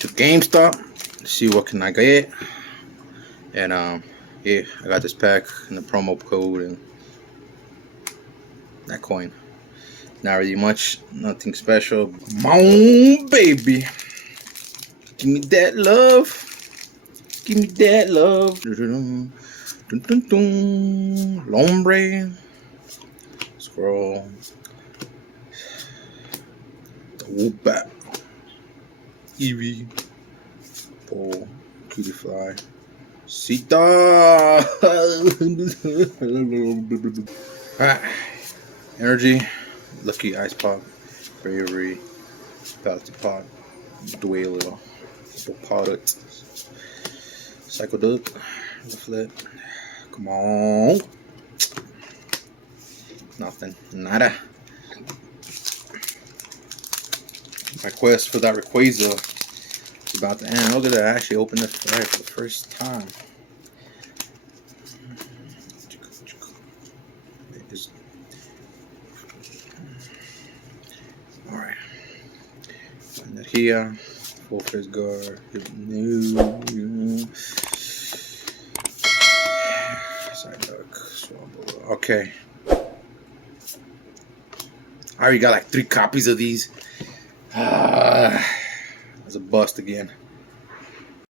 to GameStop to see what can I get. And yeah, I got this pack and the promo code and that coin. Not really much, nothing special. Come on, baby. Give me that love. Give me that love. Dun, dun, dun. Umbreon. Scroll. The Whoop-Bat. Eevee. Bull. Cutie Fly. Sita. Alright. Energy. Lucky Ice Pop. Bravery. Bounty Pot. Duelo. Potted. Psycho Duck. The Flip. Come on. Nothing. Nada. My quest for that Rayquaza is about to end. Look at that. I actually opened it right for the first time. Alright. Find that here. Full face guard. New. Side duck. Swabble. Okay. I already got like 3 copies of these. That's a bust again.